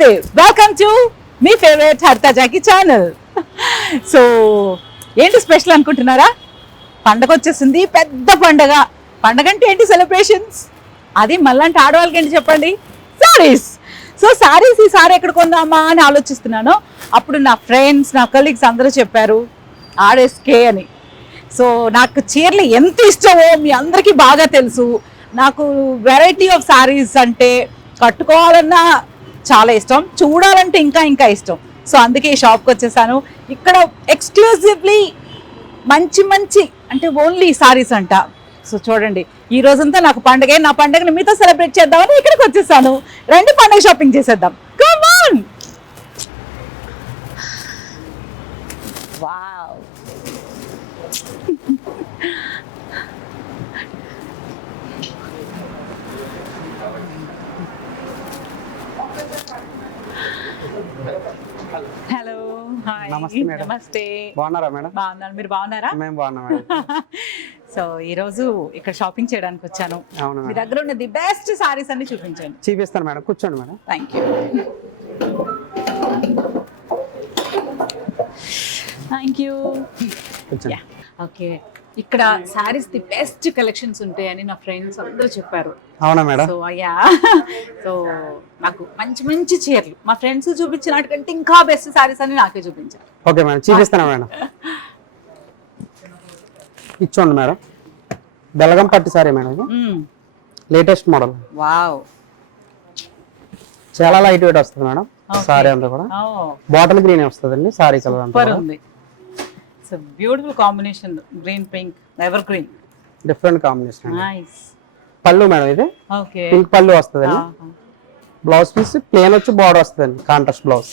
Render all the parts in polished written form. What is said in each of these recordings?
నమస్తే welcome to me favourite హరిత Jackie channel. So ఏంటి స్పెషల్ అనుకుంటున్నారా? పండగ వచ్చేసింది, పెద్ద పండగ. పండగ అంటే ఏంటి? సెలబ్రేషన్స్. అది మళ్ళంటే ఆడవాళ్ళకి ఏంటి చెప్పండి? సారీస్. సో సారీస్, ఈ సారీ ఎక్కడ కొందామా అని ఆలోచిస్తున్నాను. అప్పుడు నా ఫ్రెండ్స్, నా కలీగ్స్ అందరూ చెప్పారు ఆర్ఎస్కే అని. సో నాకు చీరలు ఎంత ఇష్టమో మీ అందరికీ బాగా తెలుసు. నాకు వెరైటీ ఆఫ్ సారీస్ అంటే కట్టుకోవాలన్నా చాలా ఇష్టం, చూడాలంటే ఇంకా ఇంకా ఇష్టం. సో అందుకే ఈ షాప్కి వచ్చేసాను. ఇక్కడ ఎక్స్క్లూజివ్లీ మంచి మంచి అంటే ఓన్లీ సారీస్ అంట. సో చూడండి, ఈ రోజంతా నాకు పండగే. నా పండగని మీతో సెలబ్రేట్ చేద్దామని ఇక్కడికి వచ్చేసాను. రండి పండగ షాపింగ్ చేసేద్దాం. Come on. Wow. Hello, hi. నమస్తే మేడం. నమస్తే. బాగున్నారా మేడం? బాగున్నాను, మీరు బాగున్నారా? మేము బాగున్నాం మేడం. సో ఈ రోజు ఇక్కడ షాపింగ్ చేయడానికి వచ్చాను. అవును మీ మేడం, దగ్గర ఉన్న ది బెస్ట్ సారీస్ అన్ని చూపించండి. చూపిస్తాను మేడం. కూర్చోండి madam. Thank you. Thank you. కూర్చోండి. ఓకే, ఇక్కడ సారీస్ ది బెస్ట్ కలెక్షన్స్ ఉంటాయని నా ఫ్రెండ్స్ అందరూ చెప్పారు. అవునా మేడం? సో అయ్యా, సో నాకు మంచి మంచి చీరలు మా ఫ్రెండ్స్ చూపించిన వాటికంటే ఇంకా బెస్ట్ సారీస్ అని నాకే చూపించారు. ఓకే మేడం, చూపిస్తాను మేడం. ఇచ్చోండి మేడం. బెలగం పట్టు సారీ మేడం, ఇది లేటెస్ట్ మోడల్. వావ్, చాలా లైట్ వెయిట్ వస్తుంది మేడం. సారీ అంతా కూడా బాటిల్ గ్రీన్ వస్తుందండి. సారీ కలర్ అంతా సూపర్ ఉంది. It's a beautiful combination, green pink, ever green. Different combination. Nice. పళ్ళు మేడం, ఇది ఓకే. పింక్ పళ్ళు వస్తుందండి. బ్లౌజ్ పీస్ ప్లేన్ వచ్చి బార్డర్ వస్తుందండి, కాంట్రాస్ట్ బ్లౌజ్.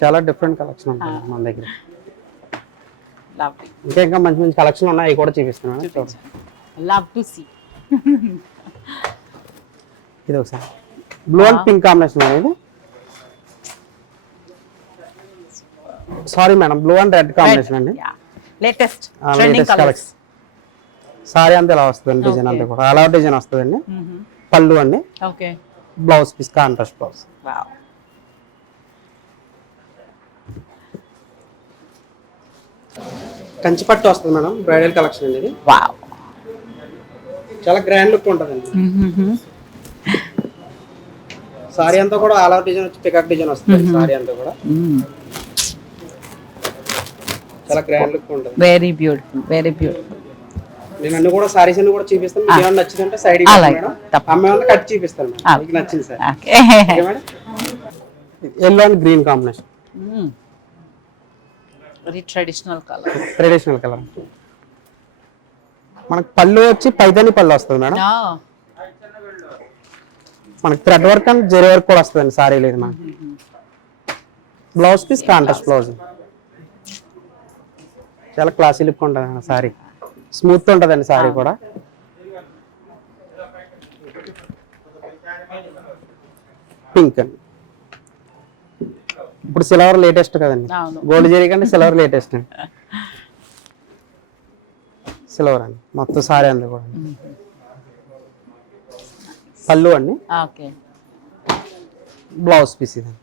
చాలా డిఫరెంట్ కలెక్షన్ ఉంటుంది మన దగ్గర. ఇంకా ఇంకా మంచి మంచి కలెక్షన్ ఉన్నాయి, అవి కూడా చూపిస్తున్నాను. Love to see. ఇది ఒకసారి బ్లూ అండ్ పింక్ కాంబినేషన్ ఇది. Sorry madam, blue and red combination అండి. Latest latest collection. సారీ అంతా ఇలా వస్తుందండి, డిజైన్ అంతా కూడా అలా డిజైన్ వస్తుందండి. పళ్ళు అండి. Okay. Blouse piece contrast blouse. Wow. Kanchi పట్టు వస్తుంది మేడం, బ్రైడల్ కలెక్షన్ అండి ఇది. వావ్, చాలా గ్రాండ్ లుక్ ఉంటుందండి. సారీ అంతా కూడా ఆల్ అవుట్ డిజైన్ వచ్చి పికాక్ డిజైన్ వస్తుంది. సారీ అంతా కూడా చాలా గ్రాండ్ లుక్ ఉంటుంది. Very beautiful, very beautiful. నేను అన్ని కూడా సారీస్ అన్ని కూడా చూపిస్తాను. మీకు ఏమైనా నచ్చిందంటే సైడ్ అమ్మాయి కట్ చూపిస్తాను మేడం. మీకు నచ్చింది sir. Okay madam. Yellow and green combination. Very traditional colour. Traditional colour. మనకు పళ్ళు వచ్చి పైదాని పళ్ళు వస్తుంది మేడం. మనకి thread work and zari work కూడా వస్తుందండి సారీ లేదు మనకి. Blouse piece contrast blouse. చాలా క్లాసీ లుక్ ఉంటుంది సారీ. స్మూత్ ఉంటుందండి సారీ కూడా. పింక్ అండి. ఇప్పుడు సిల్వర్ లేటెస్ట్ కదండి, గోల్డ్ జరీ కంటే సిల్వర్ లేటెస్ట్ అండి. సిల్వర్ అండి మొత్తం సారీ అంతా కూడా. పళ్ళు అండి. ఓకే. బ్లౌజ్ పీస్ ఇది.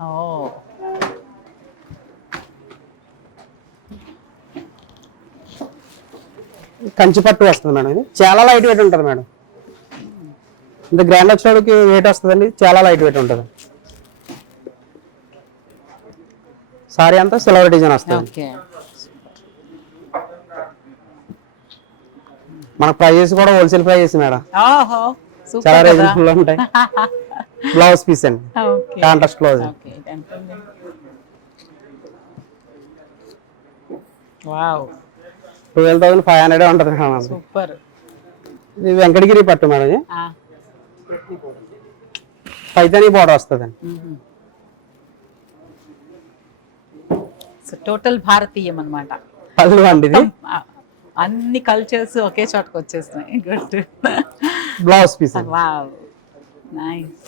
కంచి పట్టు వస్తుంది మేడం. ఇది చాలా లైట్ వెయిట్ ఉంటుంది మేడం. ఇంత గ్రాండ్ వచ్చేవాడికి వెయిట్ వస్తుందండి, చాలా లైట్ వెయిట్ ఉంటుంది. సారీ అంతా సిల్వర్ డిజైన్ వస్తుంది. మన ప్రైజెస్ కూడా హోల్సేల్ ప్రైజెస్ మేడం, చాలా రీజనబుల్ గా ఉంటాయి. బ్లౌజ్ పీస్ అండి, కాంట్రాస్ట్ బ్లౌజ్. 12,500 ఉంటుంది మేడం. సూపర్. ఇది వెంకటగిరి పట్టు మేడం. పైతాని బోర్డర్ వస్తుందండి. టోటల్ భారతీయం అన్నమాట. పళ్ళు అండి. ఇది అన్ని కల్చర్స్ ఒకే చోటకి వచ్చేస్తున్నాయి. Good. Blouse piece. Wow, nice.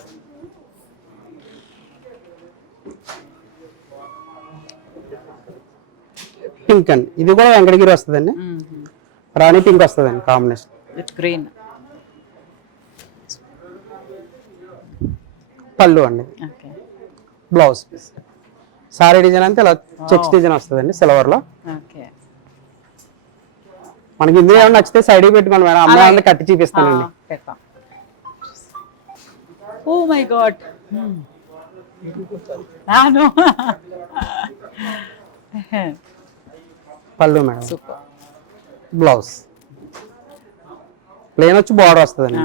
Pink అండి. ఇది కూడా వెంకటగిరి వస్తుందండి. రాణి పింక్ వస్తుందండి కాంబినేషన్ విత్ గ్రీన్. పళ్ళు అండి, okay blouse piece. Sari design అంతా ఇలా చెక్స్ డిజైన్ వస్తుందండి సిల్వర్ లో. ఓకే మనకి ఇందులో ఏమైనా నచ్చితే సైడ్ పెట్టుకోండి మేడం, అమ్మాయి కట్టి చూపిస్తానండి. పెడతాం. ఓ మై గాడ్, నాను పళ్ళు మేడం, సూపర్. బ్లౌజ్ ప్లేన్ వచ్చి బార్డర్ వస్తుందండి.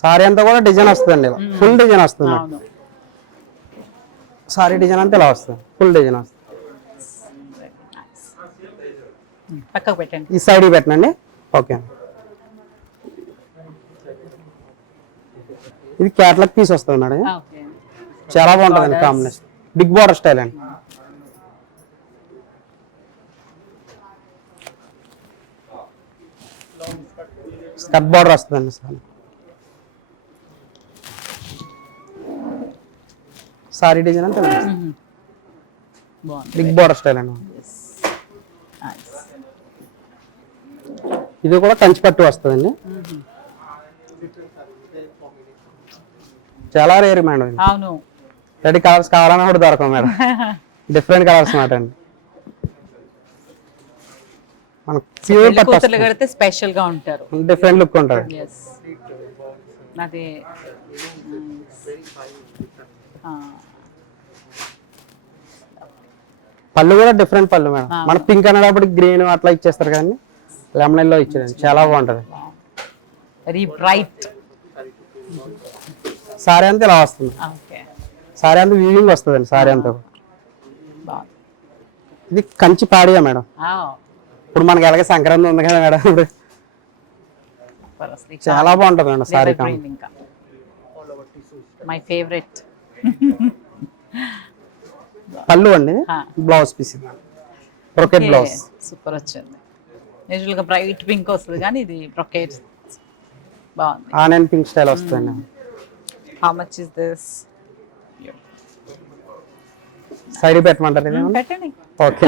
సారీ అంతా కూడా డిజైన్ వస్తుందండి, ఫుల్ డిజైన్ వస్తుంది. అవును, సారీ డిజైన్ అంతా ఇలా వస్తుంది, ఫుల్ డిజైన్ వస్తుంది. పక్కకు పెట్టండి. ఈ సైడ్ పెట్టండి. ఓకే, ఇది క్యాట్లాగ్ పీస్ వస్తుంది మేడం, ఓకే చాలా బాగుంటుంది కాంబినేషన్. బిగ్ బార్డర్ స్టైల్ అండి. స్కర్ట్ బార్డర్ వస్తుందండి సార్. సారీ డిజైన్ అంతా బాగుంది, బిగ్ బార్డర్ స్టైల్ అండి. ఇది కూడా కంచి పట్టు వస్తుందండి, చాలా రేర్ మేడం. అవును, రెడీ కలర్స్ కావాలన్నా కూడా దొరకవు మేడం, డిఫరెంట్ కలర్స్ మాట అండి. మనకు ప్యూర్ పట్టు కూతుర్లు కడితే స్పెషల్ గా ఉంటారు, డిఫరెంట్ లుక్ ఉంటుంది. ఎస్ అది పళ్ళు కూడా డిఫరెంట్ పళ్ళు మేడం, మన పింక్ అనేటప్పుడు గ్రీన్ అట్లా ఇచ్చేస్తారు కానీ లెమన్ లో ఇచ్చారండి, చాలా బాగుంటది. Very bright. సారీ అంతా ఇలా వస్తుంది, ఓకే సారీ అంతా వీవింగ్ వస్తుందండి సారీ అంతా. బాగుంది. ఇది కంచి పాడియా మేడం, Oh, ఇప్పుడు మనకి ఎలాగ సంక్రాంతి ఉంది కదా మేడం, ఇప్పుడు చాలా బాగుంటది మేడం సారీ. ఇంకా మై ఫేవరెట్. పళ్ళు అండి, blouse piece brocade blouse. Super వచ్చింది. యూజువల్ గా బ్రైట్ పింక్ వస్తుంది కానీ ఇది బ్రొకెట్ బాగుంది. ఆనియన్ పింక్ స్టైల్ వస్తుంది. How much is this? Side పెట్టమంటారు ఇది? పెట్టండి. ఓకే,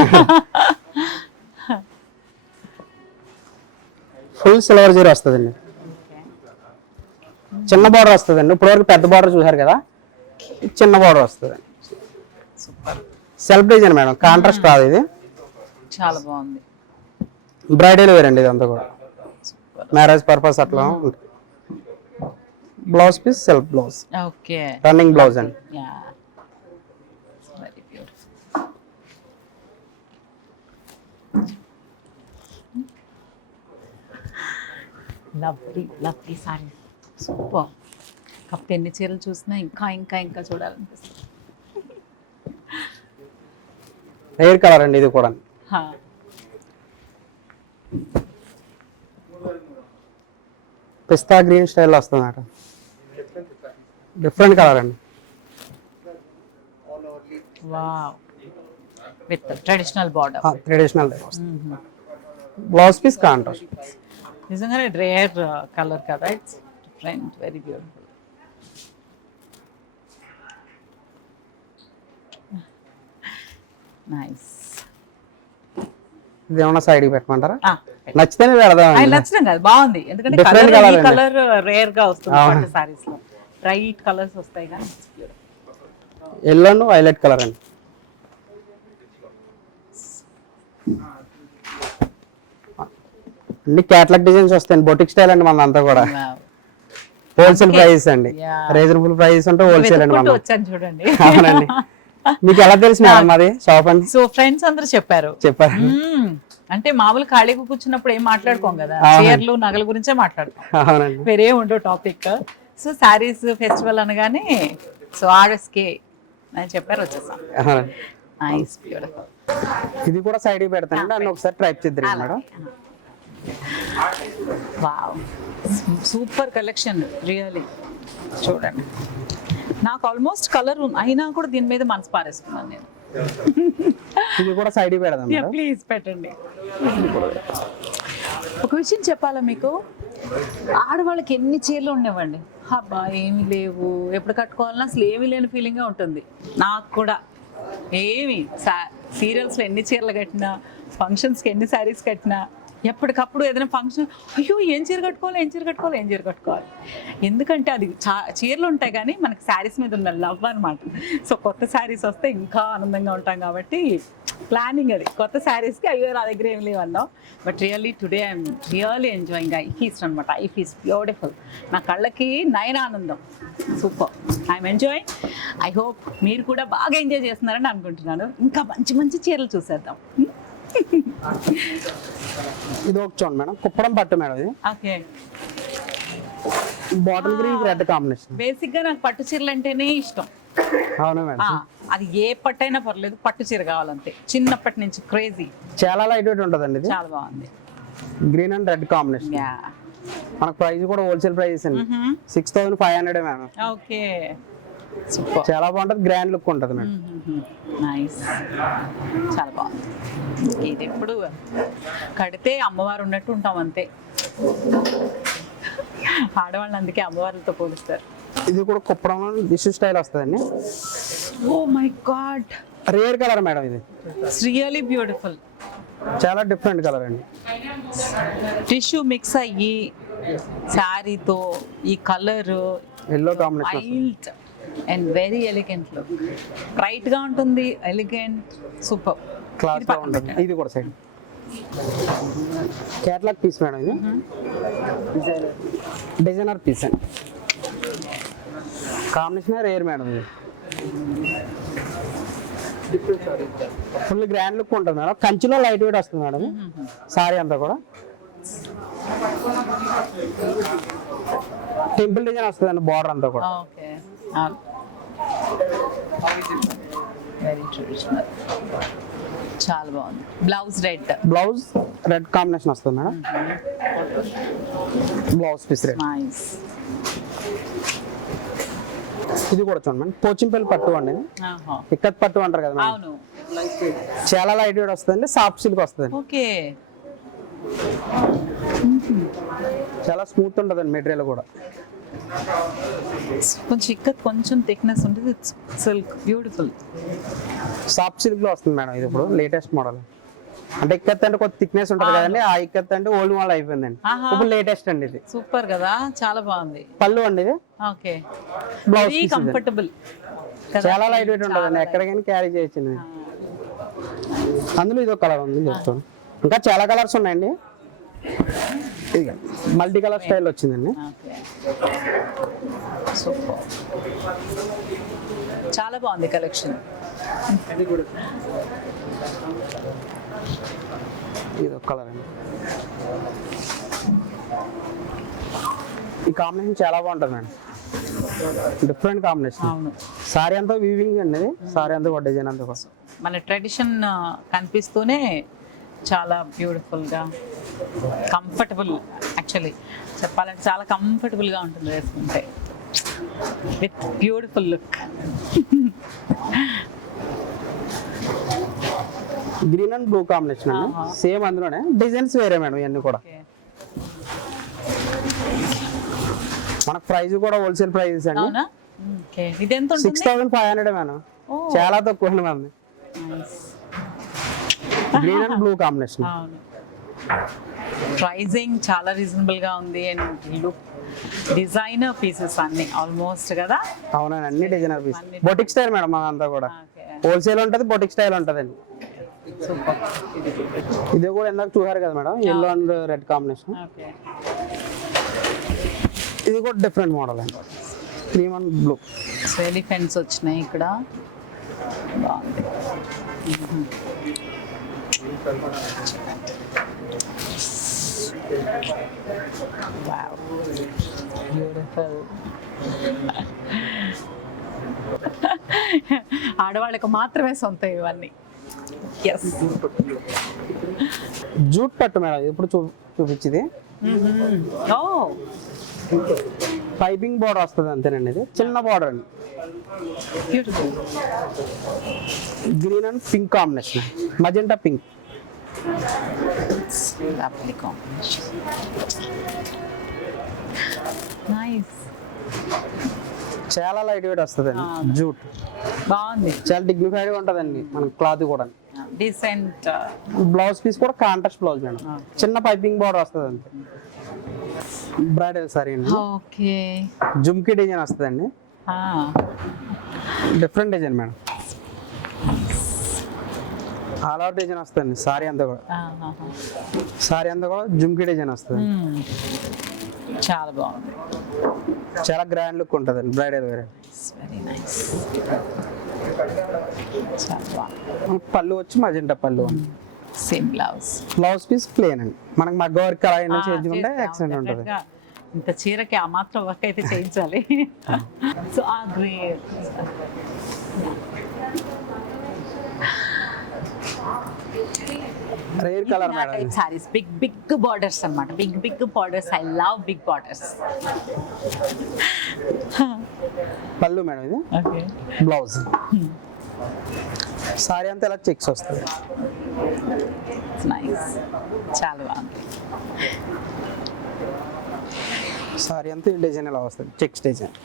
ఫుల్ సిల్వర్ జీరో వస్తుందండి, చిన్న బార్డర్ వస్తుందండి. ఇప్పటివరకు పెద్ద బార్డర్ చూసారు కదా, చిన్న బార్డర్ వస్తుంది. సెల్ఫ్ డిజైన్ మేడం, కాంట్రాస్ట్ రాదు ఇది, చాలా బాగుంది. బ్రైడల్ వేర్ అండి ఇదంతా కూడా, మ్యారేజ్ పర్పస్ అట్లా ఉంటుంది. Blouse piece self blouse, okay running blouse అండి. Yeah very beautiful. Lovely lovely sari, super. కాకపోతే ఎన్ని చీరలు చూసినా ఇంకా ఇంకా ఇంకా చూడాలనిపిస్తుంది. హెయిర్ కలర్ అండి ఇది కూడా, పిస్తా గ్రీన్ స్టైల్ వస్తుంది మేడం, డిఫరెంట్ కలర్ అండి. Wow, with traditional border. Traditional blouse piece contrast. నిజంగానే రేర్ కలర్ కదా, it's different, very beautiful. Nice. ఇది ఏమన్నా సైడ్ పెట్టమంటారా? నచ్చితేనే పెడదాం. నచ్చడం కాదు, బాగుంది. ఎందుకంటే Different కలర్ colour ఈ కలర్ రేర్ గా వస్తుంది పట్టు సారీస్ లో, బ్రైట్ కలర్స్ వస్తాయి కానీ ఎల్లో అండ్ వైలెట్ కలర్ అండి. అన్ని క్యాట్లాగ్ డిజైన్స్ వస్తాయండి, బొటిక్ స్టైల్ అండి మనంతా కూడా. హోల్సేల్ ప్రైస్ అండి, రీజనబుల్ ప్రైస్ ఉంటే హోల్సేల్ అండి మనం. వచ్చాను చూడండి. అవునండి, మీకు ఎలా తెలుసు మేడం మాది షాప్ అండి? సో ఫ్రెండ్స్ అందరూ చెప్పారు. అంటే మామూలు ఖాళీగా కూర్చున్నప్పుడు ఏం మాట్లాడుకోం కదా, చీరలు నగల గురించే మాట్లాడుకోం, అవునండి, వేరే ఉండో టాపిక్. సో సారీస్ ఫెస్టివల్ అనగానే సో ఆర్ఎస్కే అని చెప్పారు, వచ్చేసాం. Nice, beautiful. ఇది కూడా సైడ్ పెడతానండి, అన్న ఒకసారి ట్రై చేద్దాం madam. Wow, super collection really. చూడండి, నాకు ఆల్మోస్ట్ కలర్ అయినా కూడా దీని మీద మనసు పారేసుకున్నాను నేను. ఇది కూడా సైడ్ పెడదాం మేడం. ప్లీజ్ పెట్టండి. ఒక విషయం చెప్పాలా మీకు, ఆడవాళ్ళకి ఎన్ని చీరలు ఉండేవండి, అబ్బా ఏమీ లేవు, ఎప్పుడు కట్టుకోవాలన్నా అసలు ఏమీ లేని ఫీలింగ్గా ఉంటుంది నాకు కూడా. ఏమి సీరియల్స్లో ఎన్ని చీరలు కట్టినా, ఫంక్షన్స్కి ఎన్ని శారీస్ కట్టినా ఎప్పటికప్పుడు ఏదైనా ఫంక్షన్ అయ్యో ఏం చీర కట్టుకోవాలి ఎందుకంటే అది చీరలు ఉంటాయి కానీ మనకి శారీస్ మీద ఉన్న లవ్ అనమాట. సో కొత్త శారీస్ వస్తే ఇంకా ఆనందంగా ఉంటాం కాబట్టి ప్లానింగ్ అది కొత్త శారీస్కి. అయ్యో నా దగ్గర ఏం లేవన్నావు, but really today I'm really enjoying eye feast అనమాట. ఐ ఫీస్ట్ బ్యూటిఫుల్, నా కళ్ళకి నయన ఆనందం. Super, I'm enjoying. I hope మీరు కూడా బాగా ఎంజాయ్ చేస్తున్నారని అనుకుంటున్నాను. ఇంకా మంచి మంచి చీరలు చూసేద్దాం. ఇది ఒక చూడండి మేడం, కుప్పడం పట్టు మేడం. ఇది okay, bottle green red combination. Basic గా నాకు పట్టు చీరలు అంటేనే ఇష్టం. అవునా మేడం, అది ఏ పట్టు అయినా పర్లేదు, పట్టు చీర కావాలంతే. చిన్నప్పటి నుంచి క్రేజీ. చాలా లైట్ వెయిట్ ఉంటుందండి ఇది. చాలా బాగుంది, గ్రీన్ అండ్ రెడ్ కాంబినేషన్. మనకు ప్రైస్ కూడా హోల్సేల్ ప్రైస్ అండి, 6500 మేడం. ఓకే, సూపర్, చాలా బాగుంటది, గ్రాండ్ లుక్ ఉంటది మేడం. నైస్, చాలా బాగుంది. ఇది ఎప్పుడు కడితే అమ్మవారు ఉన్నట్టు ఉంటాం అంతే. ఆడవాళ్ళు అందుకే అమ్మవార్లతో పోలుస్తారు. ఇది కూడా కుప్పడంలో డిష్ స్టైల్ వస్తుందండి. Oh my god, rare colour madam. ఇది రియల్లీ బ్యూటిఫుల్, చాలా డిఫరెంట్ కలర్ అండి. టిష్యూ మిక్స్ అయ్యి శారీతో ఈ colour yellow combination wild and very elegant look. Bright గా ఉంటుంది, ఎలిగెంట్, సూపర్ క్లాస్ గా ఉంటుంది. ఇది కూడా సైడ్ కేటలాగ్ పీస్ మేడం. ఇది డిజైనర్ పీస్ అండి. Combination rare madam. ఇది ఫుల్ గ్రాండ్ లుక్ ఉంటుంది మేడం. కంచిలో లైట్ వెయిట్ వస్తుంది మేడం సారీ అంతా కూడా. టెంపుల్ డిజైన్ వస్తుంది అండి బార్డర్ అంతా కూడా. ఓకే, వెరీ ట్రెడిషనల్, చాలా బాగుంది. బ్లౌజ్ రెడ్ కాంబినేషన్ వస్తుంది madam. Blouse piece red. Nice. ఇది కూడా చూడండి మేడం, పోచింపల్లి పట్టు అండి. ఇక్కత్ పట్టు అంటారు కదా మేడం. అవును, చాలా లైట్ వెయిట్ వస్తుంది, సాఫ్ట్ సిల్క్ వస్తుంది. ఓకే, చాలా స్మూత్ ఉంటుందండి మెటీరియల్ కూడా. కొంచెం ఇక్కత్ కొంచెం థిక్నెస్ ఉంటుంది. సిల్క్ బ్యూటిఫుల్, సాఫ్ట్ సిల్క్ లో వస్తుంది మేడం. ఇది ఇప్పుడు లేటెస్ట్ మోడల్. అంటే ఇక్కత్ అంటే కొంచెం థిక్నెస్ ఉంటుంది కదండి, ఆ ఇక్కత్ అంటే ఓల్డ్ మోడల్ అయిపోయిందండి. ఇప్పుడు లేటెస్ట్ అండి ఇది. సూపర్ కదా, చాలా బాగుంది. పళ్ళు అండి ఇది. ఓకే, బ్లౌజ్ వెరీ కంఫర్టబుల్, చాలా లైట్ వెయిట్ ఉంటుందండి, ఎక్కడికైనా క్యారీ చేయొచ్చు. అందులో ఇది ఒక కలర్ ఉంది చెప్తాను. ఇంకా చాలా కలర్స్ ఉన్నాయండి. ఇది మల్టీ కలర్ స్టైల్ వచ్చిందండి. సూపర్, చాలా బాగుంది కలెక్షన్. ఇది ఒక కలర్ అండి. ఈ కాంబినేషన్ చాలా బాగుంటుంది మేడం, డిఫరెంట్ కాంబినేషన్. అవును, సారీ అంతా వీవింగ్ అండి. సారీ అంతా కూడా డిజైన్ అంతా కోసం మన ట్రెడిషన్ కనిపిస్తూనే చాలా బ్యూటిఫుల్గా కంఫర్టబుల్. యాక్చువల్లీ చెప్పాలంటే చాలా కంఫర్టబుల్గా ఉంటుంది వేసుకుంటే, with beautiful look. Green and blue combination అండి. సేమ్ అందులోనే డిజైన్స్ వేరే మేడం ఇవన్నీ కూడా. మనకు ప్రైస్ కూడా హోల్సేల్ ప్రైస్ అండి. ఇది ఎంత? 6500 మేడం. చాలా తక్కువ అండి మనది. Green and blue combination. Pricing చాలా రీజనబుల్ గా ఉంది. అండ్ లుక్ డిజైనర్ పీసెస్ అన్ని ఆల్మోస్ట్ కదా. అవునండి, అన్ని designer piece. Boutique style madam అదంతా కూడా. హోల్సేల్ ఉంటది, బొటిక్ స్టైల్ ఉంటదండి. ఇది కూడా ఇందాక చూసారు కదా madam, yellow and red combination. ఇది కూడా డిఫరెంట్ మోడల్ అండి, క్రీమ్ అండ్ బ్లూ. ఎలిఫెంట్స్ వచ్చినాయి ఇక్కడ. బాగుంది. Wow. Beautiful. ఆడవాళ్ళకి మాత్రమే సొంతం ఇవన్నీ. ఎస్, జూట్ పట్టు మేడం. ఇప్పుడు చూపించింది పైపింగ్ బార్డర్ వస్తుంది అంతేనండి. ఇది చిన్న బార్డర్ అండి. Beautiful. Green and pink combination, magenta pink. Lovely combination. Nice. చాలా లైట్ వెయిట్ వస్తుంది అండి జూట్. బాగుంది, చాలా డిగ్నిఫైడ్ గా ఉంటుందండి మన క్లాత్ కూడా. డీసెంట్. బ్లౌజ్ పీస్ కూడా కాంట్రాస్ట్ బ్లౌజ్ మేడం, చిన్న పైపింగ్ బార్డర్ వస్తుంది అంతే. బ్రైడల్ సారీ అండి, ఓకే. జుమ్కీ డిజైన్ వస్తుందండి, different design madam. All out design వస్తుంది సారీ అంతా కూడా, సారీ అంతా కూడా జుమ్కీ డిజైన్ వస్తుంది. చాలా బాగుంది, చాలా గ్రాండ్ లుక్ ఉంటుంది అండి బ్రైడల్ వేర్. Very nice. చాలా బాగుంది. పళ్ళు వచ్చి magenta pallu, same blouse. Blouse piece plain అండి, మనకి మగ్గ వర్క్ అలా అయినా చేయించుకుంటే ఎక్సలెంట్ ఉంటుంది. ఇంత చీరకి ఆ మాత్రం వర్క్ అయితే చేయించాలి. సో ఆ grey rare colour madam, saris big borders అన్నమాట. Big borders, I love big borders. పళ్ళు మేడం ఇది, ఓకే. బ్లౌజ్ సారీ అంతా ఇలా చెక్స్ వస్తుంది. నైస్, చాలా బాగుంది. సారీ అంతా ఈ డిజైన్ ఇలా వస్తుంది, చెక్స్ డిజైన్.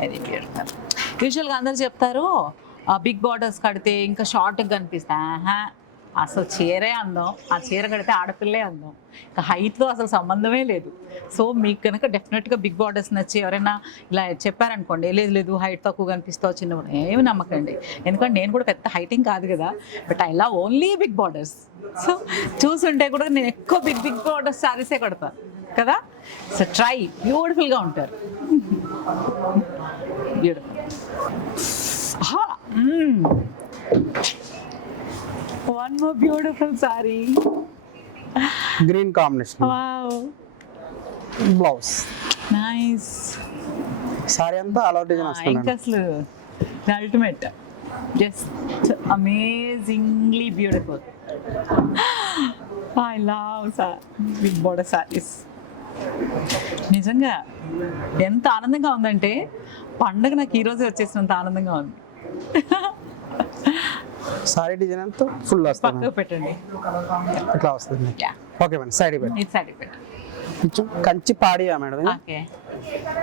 Very beautiful. యూజువల్గా అందరు చెప్తారు బిగ్ బార్డర్స్ కడితే ఇంకా షార్ట్గా కనిపిస్తాయి. అసలు చీరే అందం, ఆ చీర కడితే ఆడపిల్లే అందం, ఇంకా హైట్తో అసలు సంబంధమే లేదు. సో మీకు కనుక డెఫినెట్గా బిగ్ బార్డర్స్ నచ్చి ఎవరైనా ఇలా చెప్పారనుకోండి, లేదు హైట్ తక్కువ కనిపిస్తావు చిన్న, ఏమి నమ్మకండి. ఎందుకంటే నేను కూడా పెద్ద హైటింగ్ కాదు కదా, but I love only big borders. So చూసుంటే కూడా నేను ఎక్కువ బిగ్ బార్డర్స్ శారీసే కడతాను కదా. సో ట్రై, బ్యూటిఫుల్గా ఉంటారు. Beautiful. One more beautiful saree. Green combination, Wow. Blouse Nice. Sari అంతా ఆల్ అవుట్ డిజైన్ వస్తుంది ఇంకా అసలు ultimate, just amazingly beautiful. I love big border saris. నిజంగా ఎంత ఆనందంగా ఉందంటే పండగ నాకు ఈరోజే వచ్చేసినంత ఆనందంగా ఉంది. సారీ డిజైన్ అంతా ఫుల్ వస్తుంది, పక్కకు పెట్టండి. ఇట్లా వస్తుంది. ఓకే మేడం, సైడ్ పెట్టి ఇది సైడ్ పెట్టండి. కొంచెం కంచి పాడియా మేడం ఇది? ఓకే.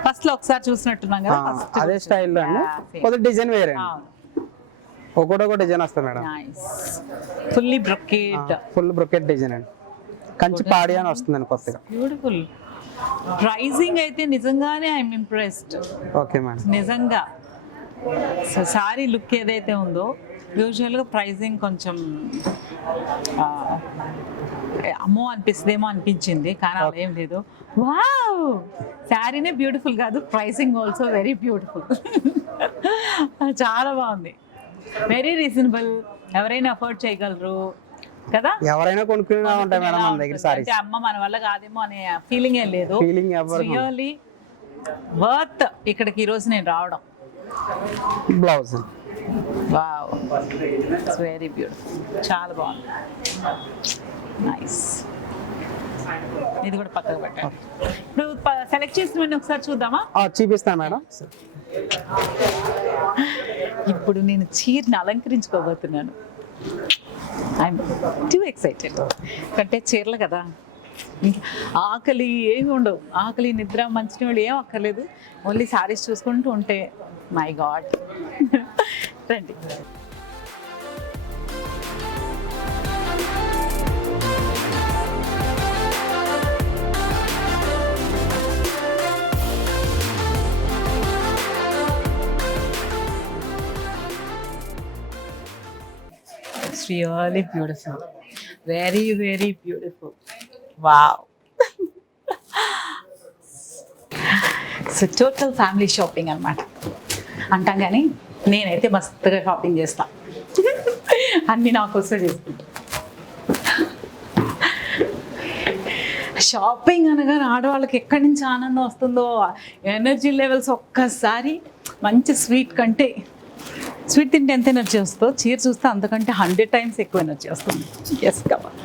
ఫస్ట్ లో ఒకసారి చూసినట్టున్నాం కదా, ఫస్ట్ అదే స్టైల్లో అండి, కొద్దిగా డిజైన్ వేరే అండి, ఒక్కొక్క డిజైన్ వస్తుంది madam. Nice. Fully brocade, full brocade design అండి, కంచి పాడియా అని వస్తుందండి కొత్తగా. బ్యూటిఫుల్. ప్రైజింగ్ అయితే నిజంగానే ఐఎమ్ ఇంప్రెస్డ్. ఓకే మేడం, నిజంగా సారీ లుక్ ఏదైతే ఉందో యూజువల్గా ప్రైజింగ్ కొంచెం అమ్మో అనిపిస్తుందేమో అనిపించింది, కానీ అలా ఏం లేదు. వావ్, శారీనే బ్యూటిఫుల్ కాదు, ప్రైసింగ్ ఆల్సో వెరీ బ్యూటిఫుల్. చాలా బాగుంది, వెరీ రీజనబుల్, ఎవరైనా అఫోర్డ్ చేయగలరు కదా. ఎవరైనా కొనుక్కునే ఉంటాయి మేడం మన దగ్గర సారీస్. అంటే అమ్మ మన వల్ల కాదేమో అనే ఫీలింగ్ ఏం లేదు, ఫీలింగ్ ఎవరు రియల్లీ వర్త్ ఇక్కడికి ఈరోజు నేను రావడం. Blouse wow, it's very beautiful, చాలా బాగుంది. నైస్. ఇది కూడా పక్కకు పెట్టండి. ఇప్పుడు సెలెక్ట్ చేసిన ఒకసారి చూద్దామా? చూపిస్తాను మేడం. ఇప్పుడు నేను చీరని అలంకరించుకోబోతున్నాను. I'm two excited. అంటే చీరలు కదా, ఆకలి ఏమి ఉండవు, ఆకలి నిద్ర మంచినీళ్ళు ఏం అక్కర్లేదు, ఓన్లీ శారీస్ చూసుకుంటూ ఉంటే మై గాడ్. రండి. It's really beautiful, very beautiful. Wow. So total family shopping అన్నమాట అంటాం, కానీ నేనైతే మస్తుగా షాపింగ్ చేస్తా, అన్నీ నా కోసం చేసుకుంటా. షాపింగ్ అనగానే ఆడవాళ్ళకి ఎక్కడి నుంచి ఆనందం వస్తుందో, ఎనర్జీ లెవెల్స్ ఒక్కసారి మంచి స్వీట్ కంటే, స్వీట్ తింటే ఎంత ఎనర్జీ వస్తుందో చీర చూస్తే అంతకంటే 100 times ఎక్కువ ఎనర్జీ వస్తుంది. ఎస్ కవర్.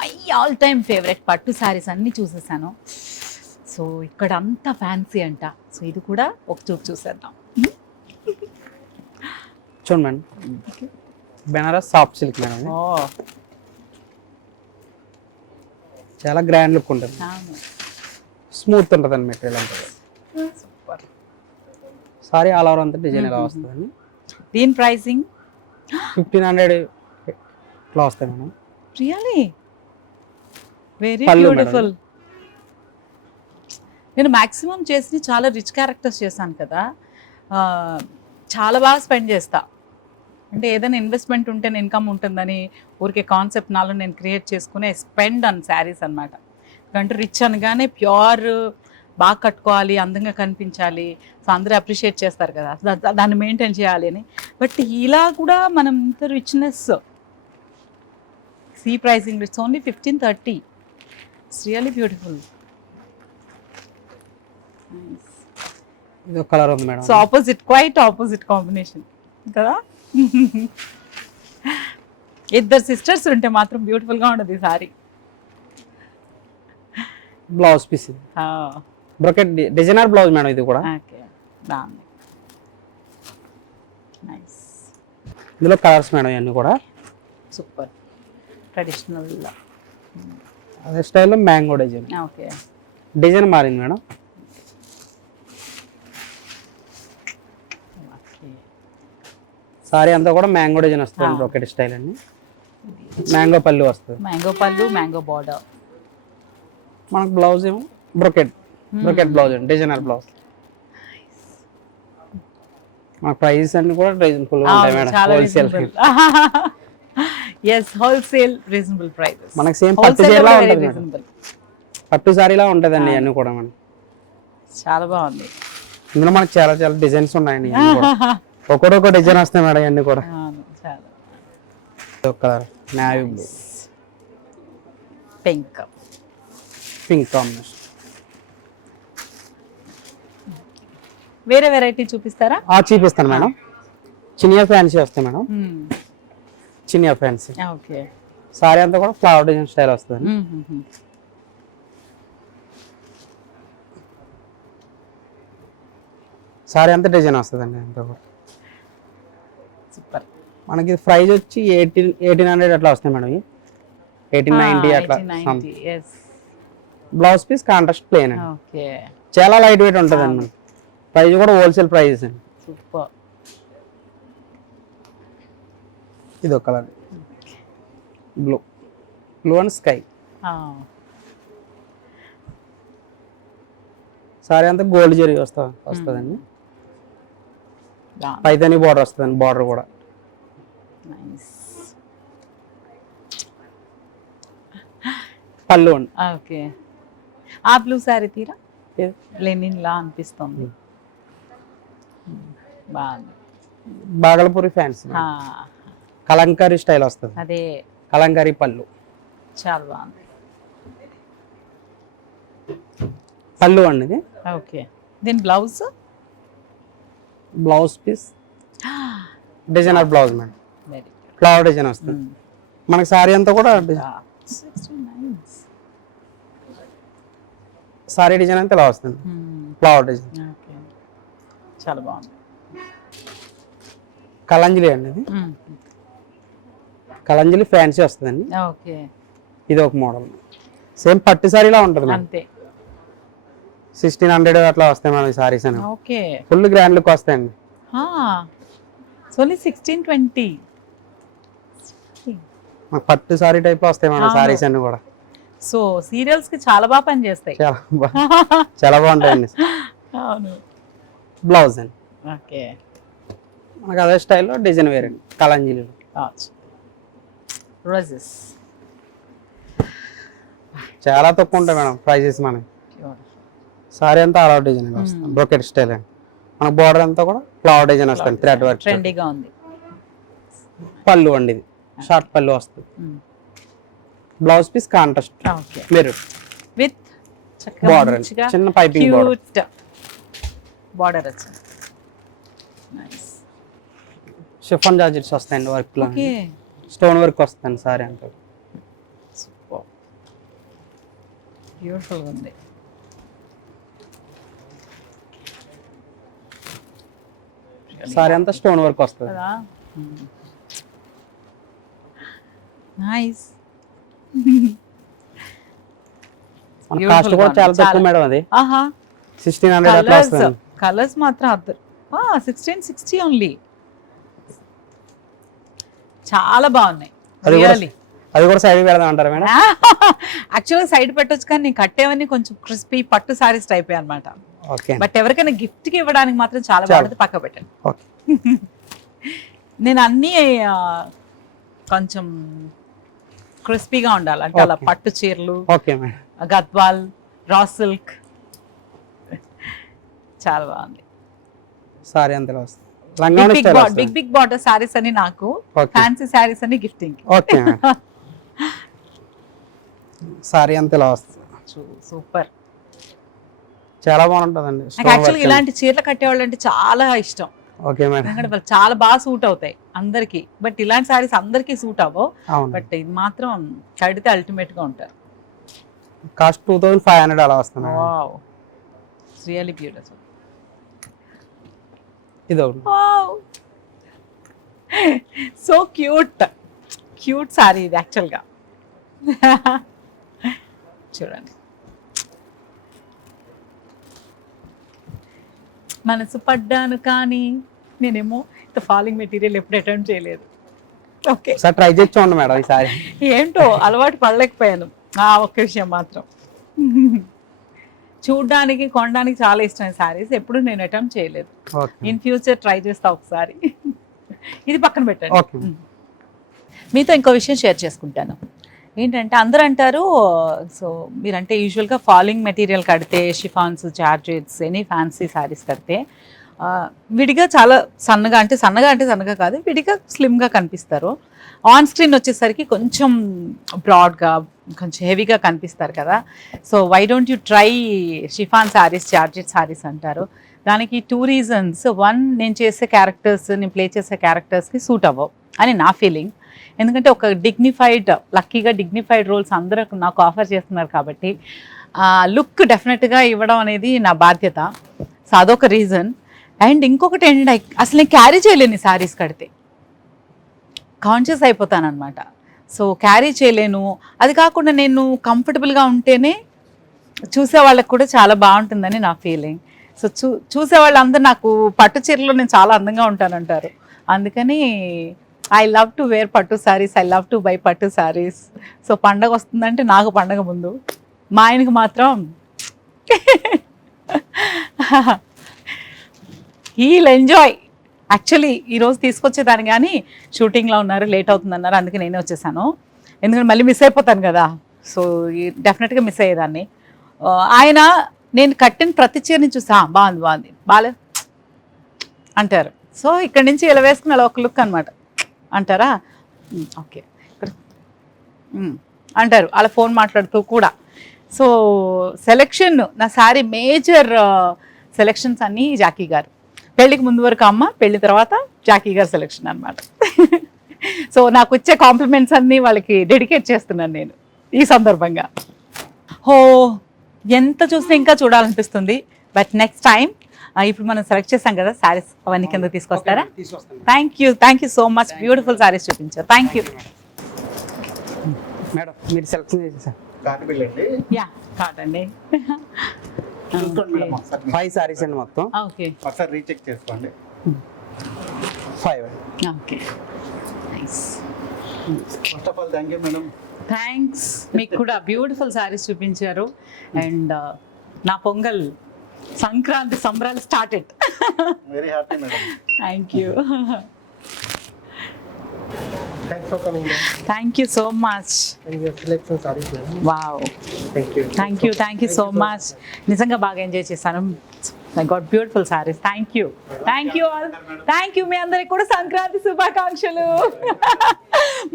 మై ఆల్ టైమ్ ఫేవరెట్ పట్టు శారీస్ అన్నీ చూసేసాను. సో ఇక్కడ అంతా ఫ్యాన్సీ అంట, సో ఇది కూడా ఒక చూపు చూసేద్దాం. చూడండి madam, Banaras soft silk madam, ఓ చాలా గ్రాండ్ లుక్ ఉంటుంది, అవును, స్మూత్ ఉంటుంది అండి మెటీరియల్ అంతా. సూపర్. సారీ ఆల్ ఓవర్ అంతా డిజైన్ ఇలా వస్తుందండి. దీని ప్రైసింగ్ 1500 ఇట్లా వస్తాయి మేడం. రియలీ వెరీ పళ్ళు మేడం. బ్యూటిఫుల్. నేను మాక్సిమం చేసి చాలా రిచ్ క్యారెక్టర్స్ చేశాను కదా, చాలా బాగా స్పెండ్ చేస్తా. అంటే ఏదైనా ఇన్వెస్ట్మెంట్ ఉంటే ఇన్కమ్ ఉంటుందని ఊరికే కాన్సెప్ట్ నాలో నేను క్రియేట్ చేసుకునే స్పెండ్ ఆన్ శారీస్ అనమాట. అంటే రిచ్ అనగానే ప్యూర్ బాగా కట్టుకోవాలి, అందంగా కనిపించాలి, సో అందరూ అప్రిషియేట్ చేస్తారు కదా, దాన్ని మెయింటైన్ చేయాలి అని. బట్ ఇలా కూడా మనం ఇంత richness, see pricing it's only 1530. It's really beautiful. ఇది ఒక కలర్ ఉంది madam. So opposite, quite opposite combination కదా. ఇద్దరు సిస్టర్స్ ఉంటే మాత్రం బ్యూటిఫుల్గా ఉండదు ఈ sari. Blouse piece brocade designer blouse madam ఇది కూడా. ఓకే, బాగుంది, నైస్. ఇందులో కలర్స్ మేడం ఇవన్నీ కూడా సూపర్ ట్రెడిషనల్. అదే స్టైల్లో మ్యాంగో డిజైన్. ఓకే, డిజైన్ మారింది మేడం. సారీ అంతా కూడా మ్యాంగో డిజైన్ వస్తుంది, బ్రోకెట్ స్టైల్ అండి. మ్యాంగో పళ్ళు వస్తుంది, మ్యాంగో పళ్ళు, మ్యాంగో బార్డర్. మనకు బ్లౌజ్ ఏమో బ్రోకెట్ బ్లౌజ్ అండి, డిజైనర్ బ్లౌజ్. మన ప్రైజెస్ అన్ని కూడా రీజనబుల్ ఉంటాయి madam. Wholesale. yes, wholesale reasonable prices. మనకి సేమ్ పట్టు చీరలా ఉంటుంది మేడం, పట్టు సారీలా ఉంటుందండి అన్ని కూడా. మనం చాలా బాగుంది. ఇందులో మనకి చాలా చాలా డిజైన్స్ ఉన్నాయండి. ఒక్కొక్క డిజైన్ వస్తాయి మేడం అన్ని కూడా. Colour navy blue, pink combination. వేరే వెరైటీ చూపిస్తారా? చూపిస్తాను మేడం. చినియా ఫ్యాన్సీ వస్తాయి madam, Chiniya fancy. Okay, sorry అంతా కూడా ఫ్లవర్ డిజైన్ స్టైల్ వస్తుంది. సారీ అంతా డిజైన్ వస్తుందండి అంతా కూడా. సూపర్. మనకి ప్రైస్ వచ్చి 1800 అట్లా వస్తాయి మేడం. 1890 అట్లా. బ్లౌజ్ పీస్ కాంట్రాస్ట్ ప్లేన్ అండి. ఓకే, చాలా లైట్ వెయిట్ ఉంటుంది అండి. ప్రైస్ కూడా హోల్సేల్ ప్రైజెస్ అండి. సూపర్. ఇది ఒక colour blue and sky. Sorry అంతా గోల్డ్ జరీ వస్తుందండి. పైతాని బార్డర్ వస్తుందండి, బార్డర్ కూడా. పళ్ళు అండి. ఓకే, ఆ బ్లూ శారీ తీరా లెనిన్ లా అనిపిస్తుంది. బాగుంది. బాగలపూరి ఫ్యాన్సీ కలంకారీ స్టైల్ వస్తుంది. అదే కలంకారీ పళ్ళు చాలా బాగుంది. పళ్ళు అండి ఇది. ఓకే, దీని blouse piece designer blouse madam, flower design వస్తుంది. మనకి సారీ అంతా కూడా సారీ డిజైన్ అంతా ఇలా వస్తుంది, ఫ్లవర్ డిజైన్. చాలా బాగుంది. కలంజలి అండి ఇది. కలంజలి ఫ్యాన్సీ వస్తుందండి. ఓకే, ఇది ఒక మోడల్. సేమ్ పట్టు సారీలా ఉంటుంది అంతే. 1600 అట్లా వస్తాయి మనకి సారీస్ అని. ఓకే, ఫుల్ గ్రాండ్ లుక్ వస్తాయండి. ఓన్లీ 1620. పట్టు సారీ టైప్ వస్తాయి మన సారీస్ అన్ని కూడా. సో సీరియల్స్ కి చాలా బాగా పని చేస్తాయి. చాలా బాగుంటాయండి. అవును. బ్లౌజ్ అండి. ఓకే, మనకి అదే స్టైల్లో డిజైన్ వేరే కలంజలి. రోజెస్ చాలా తక్కువ ఉంటాయి మేడం ప్రైజెస్ మనకి. సారీ అంతా ఆల్ అవుట్ డిజైన్ వస్తుంది, బ్రోకెట్ స్టైల్ అండి. మన బోర్డర్ అంతా కూడా ఫ్లవర్ డిజైన్ వస్తుంది, థ్రెడ్ వర్క్. ట్రెండీగా ఉంది. పళ్ళు అండి ఇది, షార్ట్ పళ్ళు వస్తుంది. Blouse piece contrast maroon with border, చిన్న పైపింగ్ బోర్డర్. బోర్డర్ వచ్చింది. నైస్. షిఫాన్ జార్జెట్స్ వస్తాయండి వర్క్ లో. స్టోన్ వర్క్ వస్తుంది సారీ అంతా. సూపర్ బ్యూటిఫుల్ ఉంది. సారీ అంతా స్టోన్ వర్క్ వస్తుంది. నైస్. మన కాస్ట్ కూడా చాలా తక్కువ మేడం. అది 1600 అట్లా వస్తుంది. కలర్స్ మాత్రం 1660 ఓన్లీ. చాలా బాగున్నాయి అది కూడా రియల్లీ. అది కూడా సైడ్ పెడదాం అంటారా మేడం? యాక్చువల్గా సైడ్ పెట్టొచ్చు కానీ నేను కట్టేవన్నీ కొంచెం క్రిస్పీ పట్టు సారీస్ టైప్ అనమాట. ఓకే బట్ ఎవరికైనా గిఫ్ట్ కి ఇవ్వడానికి మాత్రం చాలా బాగుంటుంది. పక్క పెట్టండి. ఓకే. నేను అన్నీ కొంచెం క్రిస్పీగా ఉండాలి అంటే అలా పట్టు చీరలు, okay madam. Gadwal, raw silk చాలా బాగుంది. సారీ అంతలో వస్తుంది. లంగావని స్టైల్ వస్తుంది. బిగ్ బార్డర్ సారీస్ అని నాకు, ఓకే. ఫ్యాన్సీ సారీస్ అని గిఫ్టింగ్. ఓకే సారీ అంతలో వస్తుంది. సూపర్. చాలా బాగుంటుందండి. నాకు యాక్చువల్గా ఇలాంటి చీరలు కట్టేవాళ్ళు అంటే చాలా ఇష్టం. Okay madam. ఎందుకంటే వాళ్ళు చాలా బాగా సూట్ అవుతాయి అందరికి. బట్ ఇలాంటి సారీస్ అందరికీ సూట్ అవ్వవు. అవును. బట్ ఇది మాత్రం కడితే అల్టిమేట్ గా ఉంటారు. కాస్ట్ 2500 అలా వస్తుంది. Wow, really beautiful. ఇది ఒకటి. వావ్, సో క్యూట్ సారీ ఇది యాక్చువల్గా. చూడండి, మనసు పడ్డాను కానీ నేనేమో ఇంత ఫాలింగ్ మెటీరియల్ ఎప్పుడు అటెంప్ట్ చేయలేదు. ఓకే, సార్ ట్రై చేసి చూడండి మేడం ఈసారి. ఏంటో అలవాటు పడలేకపోయాను ఆ ఒక్క విషయం మాత్రం. చూడ్డానికి కొనడానికి చాలా ఇష్టమైన సారీస్, ఎప్పుడు నేను అటెంప్ట్ చేయలేదు. ఓకే. ఇన్ ఫ్యూచర్ ట్రై చేస్తా ఒకసారి. ఇది పక్కన పెట్టండి. ఓకే. మీతో ఇంకో విషయం షేర్ చేసుకుంటాను. ఏంటంటే అందరూ అంటారు, సో మీరంటే యూజువల్గా ఫాలింగ్ మెటీరియల్ కడితే, chiffons, georgettes, any fancy saris కడితే విడిగా చాలా సన్నగా అంటే సన్నగా కాదు, విడిగా స్లిమ్గా కనిపిస్తారు. ఆన్ స్క్రీన్ వచ్చేసరికి కొంచెం బ్రాడ్గా, కొంచెం హెవీగా కనిపిస్తారు కదా. So why don't you try chiffon saris, georgette saris అంటారు. దానికి 2 రీజన్స్. 1, నేను చేసే క్యారెక్టర్స్, నేను ప్లే చేసే క్యారెక్టర్స్కి సూట్ అవ్వవు అని నా ఫీలింగ్. ఎందుకంటే ఒక లక్కీగా డిగ్నిఫైడ్ రోల్స్ అందరూ నాకు ఆఫర్ చేస్తున్నారు కాబట్టి లుక్ డెఫినెట్గా ఇవ్వడం అనేది నా బాధ్యత. సో అదొక రీజన్. అండ్ ఇంకొకటి ఏంటంటే అసలు నేను క్యారీ చేయలేను ఈ శారీస్ కడితే, కాన్షియస్ అయిపోతాను అనమాట. సో క్యారీ చేయలేను. అది కాకుండా నేను కంఫర్టబుల్గా ఉంటేనే చూసే వాళ్ళకి కూడా చాలా బాగుంటుందని నా ఫీలింగ్. సో చూసే వాళ్ళందరూ నాకు పట్టు చీరలో నేను చాలా అందంగా ఉంటానంటారు. అందుకని ఐ లవ్ టు వేర్ పట్టు saris, I love to buy పట్టు సారీస్. సో పండగ వస్తుందంటే నాకు పండగ ముందు, మా ఆయనకి మాత్రం హీల్ ఎంజాయ్. యాక్చువల్లీ ఈరోజు తీసుకొచ్చేదాన్ని కానీ షూటింగ్లో ఉన్నారు, లేట్ అవుతుందన్నారు, అందుకే నేనే వచ్చేసాను. ఎందుకంటే మళ్ళీ మిస్ అయిపోతాను కదా. సో డెఫినెట్గా మిస్ అయ్యేదాన్ని. ఆయన నేను కట్టిన ప్రతి చీరని చూసా బాగుంది బాలే అంటారు. సో ఇక్కడి నుంచి ఇలా వేసుకుని అలా ఒక లుక్ అనమాట అంటారా, ఓకే అంటారు అలా ఫోన్ మాట్లాడుతూ కూడా. సో సెలెక్షన్, నా శారీ మేజర్ సెలెక్షన్స్ అన్నీ జాకీ గారు. పెళ్ళికి ముందు వరకు అమ్మ, పెళ్లి తర్వాత జాకీ గారు సెలెక్షన్ అనమాట. సో నాకు వచ్చే కాంప్లిమెంట్స్ అన్నీ వాళ్ళకి డెడికేట్ చేస్తున్నాను నేను ఈ సందర్భంగా. ఎంత చూస్తే ఇంకా చూడాలనిపిస్తుంది. బట్ నెక్స్ట్ టైం ఇప్పుడు మనం సెలెక్ట్ చేసాం కదా శారీస్, అవన్నీ కింద తీసుకొస్తారా? Thank you so much. Beautiful saris చూపించారు. Thank you madam. మీరు సెలెక్షన్ చేసేసారు. యా కాదండి. 5 సారీస్ అండి మొత్తం. ఓకే, ఒకసారి రీచెక్ చేసుకోండి. 5. Okay, nice. First of all thank you madam. Thanks. మీకు కూడా బ్యూటిఫుల్ శారీస్ చూపించారు. అండ్ నా పొంగల్ సంక్రాంతి సంబరాలు started. Very happy madam. Thank you. Thanks for coming. Thank you so much. And your selection saris madam. Wow, thank you. Thank you so much. నిజంగా బాగా enjoy చేశాను. I got beautiful saris. Thank you all. Thank you. మీ అందరికి కూడా సంక్రాంతి శుభాకాంక్షలు.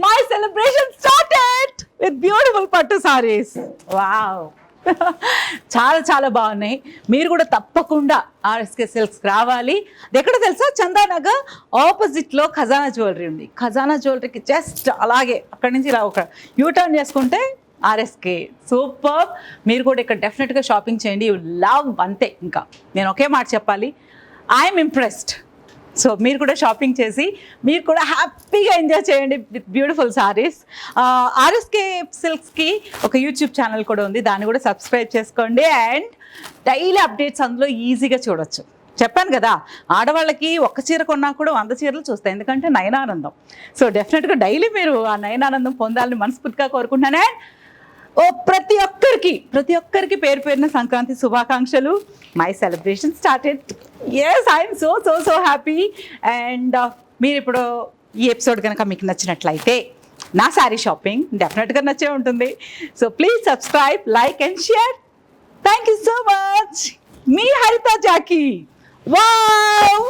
My celebration started with beautiful పట్టు saris. Wow, చాలా బాగున్నాయి. మీరు కూడా తప్పకుండా ఆర్ఎస్కే సిల్క్స్కి రావాలి. అది ఎక్కడ తెలుసా? చందానగర్ ఆపోజిట్లో ఖజానా జ్యువెలరీ ఉంది. ఖజానా జ్యువెలరీకి జస్ట్ అలాగే అక్కడి నుంచి ఇలా ఒక యూటర్న్ చేసుకుంటే ఆర్ఎస్కే. సూపర్. మీరు కూడా ఇక్కడ డెఫినెట్గా షాపింగ్ చేయండి. You love. అంతే, ఇంకా నేను ఒకే మాట చెప్పాలి, ఐఎమ్ ఇంప్రెస్డ్. సో మీరు కూడా షాపింగ్ చేసి మీరు కూడా హ్యాపీగా ఎంజాయ్ చేయండి విత్ బ్యూటిఫుల్ సారీస్. ఆర్ఎస్కే సిల్క్స్కి ఒక యూట్యూబ్ ఛానల్ కూడా ఉంది, దాన్ని కూడా సబ్స్క్రైబ్ చేసుకోండి. అండ్ డైలీ అప్డేట్స్ అందులో ఈజీగా చూడొచ్చు. చెప్పాను కదా, ఆడవాళ్ళకి ఒక్క చీర కొన్నా కూడా 100 చీరలు చూస్తాయి, ఎందుకంటే నయనానందం. సో డెఫినెట్గా డైలీ మీరు ఆ నయనానందం పొందాలని మనస్ఫూర్తిగా కోరుకుంటున్నాను. ప్రతి ఒక్కరికి పేరు పేరున సంక్రాంతి శుభాకాంక్షలు. My celebration started. Yes, I'm so so so happy. And మీరు ఇప్పుడు ఈ ఎపిసోడ్ కనుక మీకు నచ్చినట్లయితే నా శారీ షాపింగ్ డెఫినెట్గా నచ్చే ఉంటుంది. So please subscribe, like and share. Thank you so much. మీ హరిత జాకీ. వావ్.